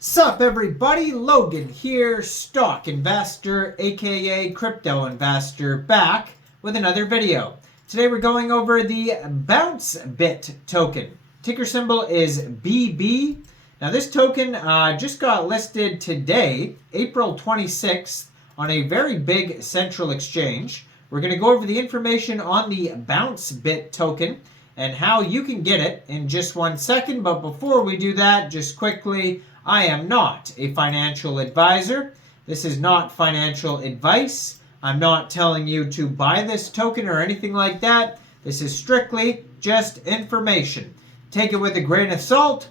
Sup everybody, Logan here, stock investor aka crypto investor, back with another video. Today we're going over the BounceBit token. Ticker symbol is BB. Now this token just got listed today, April 26th, on a very big central exchange. We're going to go over the information on the BounceBit token and how you can get it in just 1 second. But before we do that, just quickly, I am not a financial advisor. This is not financial advice. I'm not telling you to buy this token or anything like that. This is strictly just information. Take it with a grain of salt.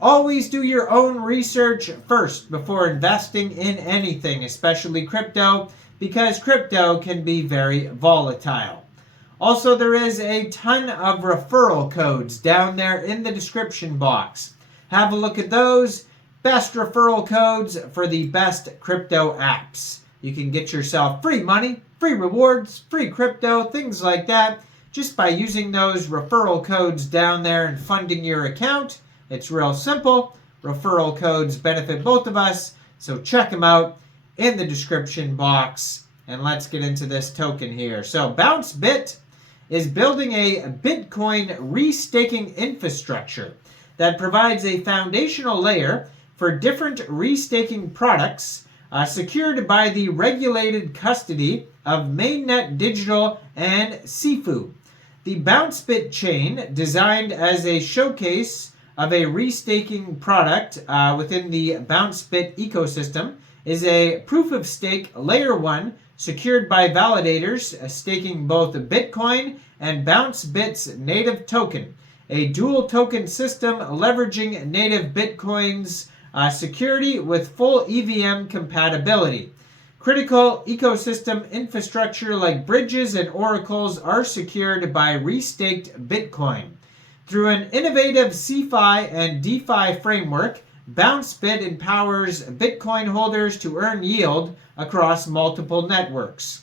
Always do your own research first before investing in anything, especially crypto, because crypto can be very volatile. Also, there is a ton of referral codes down there in the description box. Have a look at those. Best referral codes for the best crypto apps. You can get yourself free money, free rewards, free crypto, things like that, just by using those referral codes down there and funding your account. It's real simple. Referral codes benefit both of us, so check them out in the description box. And let's get into this token here. So BounceBit is building a Bitcoin restaking infrastructure that provides a foundational layer for different restaking products secured by the regulated custody of Mainnet Digital and Sifu. The BounceBit chain, designed as a showcase of a restaking product within the BounceBit ecosystem, is a proof-of-stake layer 1 secured by validators staking both Bitcoin and BounceBit's native token, a dual token system leveraging native Bitcoin's security with full EVM compatibility. Critical ecosystem infrastructure like bridges and oracles are secured by restaked Bitcoin. Through an innovative CeFi and DeFi framework, BounceBit empowers Bitcoin holders to earn yield across multiple networks.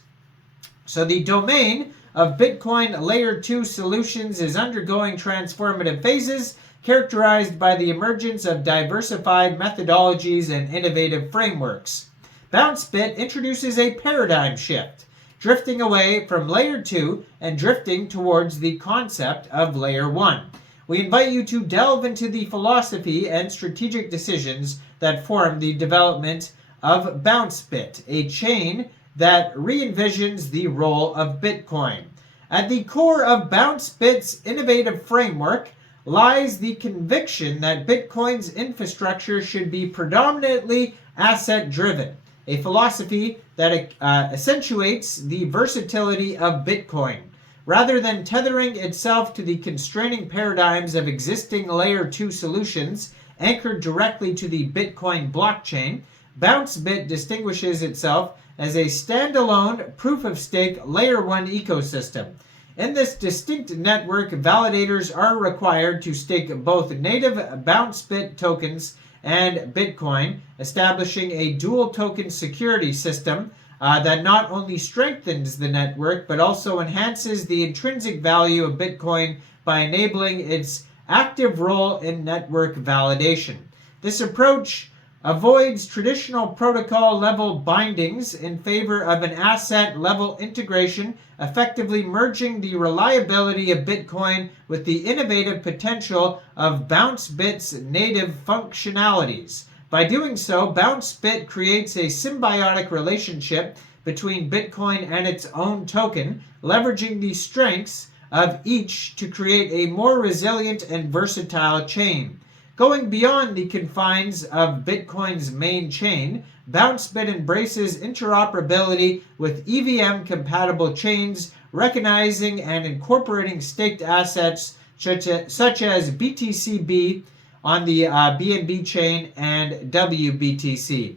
So the domain of Bitcoin Layer 2 solutions is undergoing transformative phases, characterized by the emergence of diversified methodologies and innovative frameworks. BounceBit introduces a paradigm shift, drifting away from Layer 2 and drifting towards the concept of Layer 1. We invite you to delve into the philosophy and strategic decisions that form the development of BounceBit, a chain that re-envisions the role of Bitcoin. At the core of BounceBit's innovative framework lies the conviction that Bitcoin's infrastructure should be predominantly asset-driven, a philosophy that accentuates the versatility of Bitcoin. Rather than tethering itself to the constraining paradigms of existing Layer 2 solutions anchored directly to the Bitcoin blockchain, BounceBit distinguishes itself as a standalone proof-of-stake Layer 1 ecosystem. In this distinct network, validators are required to stake both native BounceBit tokens and Bitcoin, establishing a dual token security system that not only strengthens the network but also enhances the intrinsic value of Bitcoin by enabling its active role in network validation. This approach avoids traditional protocol-level bindings in favor of an asset-level integration, effectively merging the reliability of Bitcoin with the innovative potential of BounceBit's native functionalities. By doing so, BounceBit creates a symbiotic relationship between Bitcoin and its own token, leveraging the strengths of each to create a more resilient and versatile chain. Going beyond the confines of Bitcoin's main chain, BounceBit embraces interoperability with EVM-compatible chains, recognizing and incorporating staked assets such as BTCB on the BNB chain and WBTC.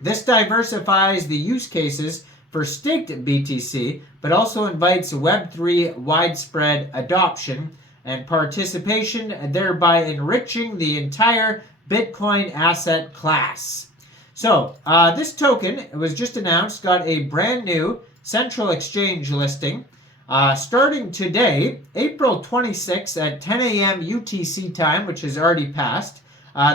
This diversifies the use cases for staked BTC, but also invites Web3 widespread adoption and participation, thereby enriching the entire Bitcoin asset class. So this token was just announced, got a brand new central exchange listing starting today, April 26th at 10 a.m. UTC time, which has already passed.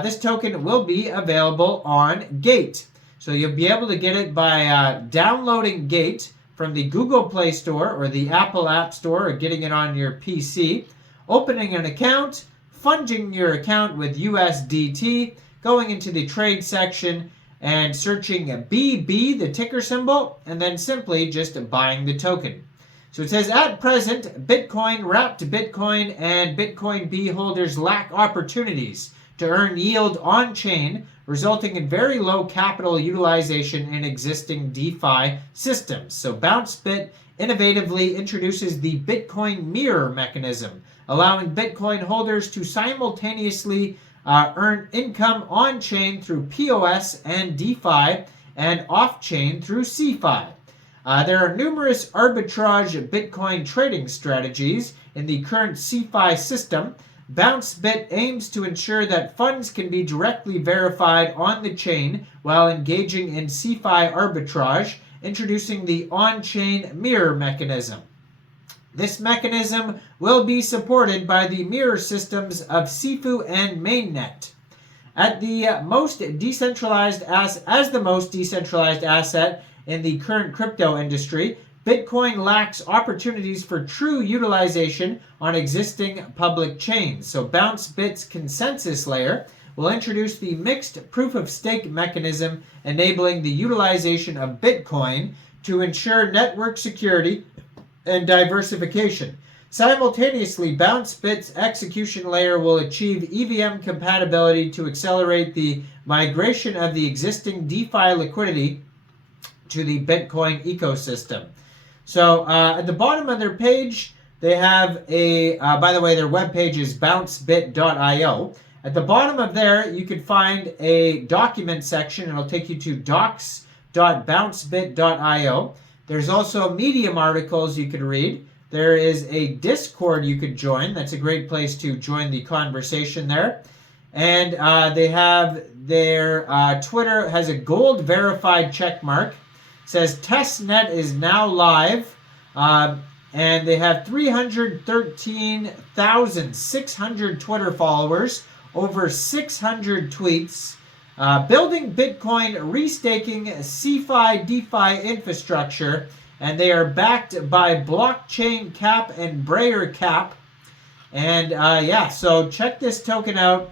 this token will be available on Gate. So you'll be able to get it by downloading Gate from the Google Play Store or the Apple App Store, or getting it on your PC, opening an account, funding your account with USDT, going into the trade section and searching BB, the ticker symbol, and then simply just buying the token. So it says, at present, Bitcoin, wrapped Bitcoin, and Bitcoin B holders lack opportunities to earn yield on-chain, resulting in very low capital utilization in existing DeFi systems. So BounceBit innovatively introduces the Bitcoin mirror mechanism, allowing Bitcoin holders to simultaneously earn income on-chain through POS and DeFi, and off-chain through CeFi. There are numerous arbitrage Bitcoin trading strategies in the current CeFi system. BounceBit aims to ensure that funds can be directly verified on the chain while engaging in CeFi arbitrage, introducing the on-chain mirror mechanism. This mechanism will be supported by the mirror systems of Sifu and Mainnet. As the most decentralized asset in the current crypto industry, Bitcoin lacks opportunities for true utilization on existing public chains. So BounceBit's consensus layer will introduce the mixed proof-of-stake mechanism, enabling the utilization of Bitcoin to ensure network security and diversification. Simultaneously, BounceBit's execution layer will achieve EVM compatibility to accelerate the migration of the existing DeFi liquidity to the Bitcoin ecosystem. So at the bottom of their page, they have a, by the way, their webpage is bouncebit.io. At the bottom of there, you can find a document section. It'll take you to docs.bouncebit.io. There's also Medium articles you could read. There is a Discord you could join. That's a great place to join the conversation there. And they have their Twitter has a gold verified check mark. Says testnet is now live, and they have 313,600 Twitter followers, over 600 tweets, building Bitcoin, restaking CeFi DeFi infrastructure, and they are backed by Blockchain Cap and Breyer Cap. And yeah, so check this token out.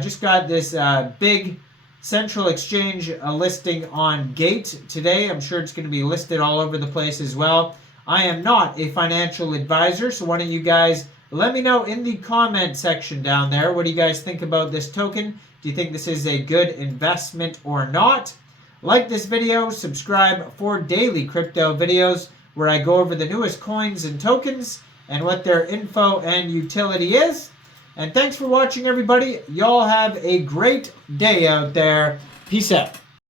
Just got this big Central Exchange listing on Gate today. I'm sure it's going to be listed all over the place as well. I am not a financial advisor, so why don't you guys let me know in the comment section down there. What do you guys think about this token? Do you think this is a good investment or not? Like this video, subscribe for daily crypto videos where I go over the newest coins and tokens and what their info and utility is. And thanks for watching, everybody. Y'all have a great day out there. Peace out.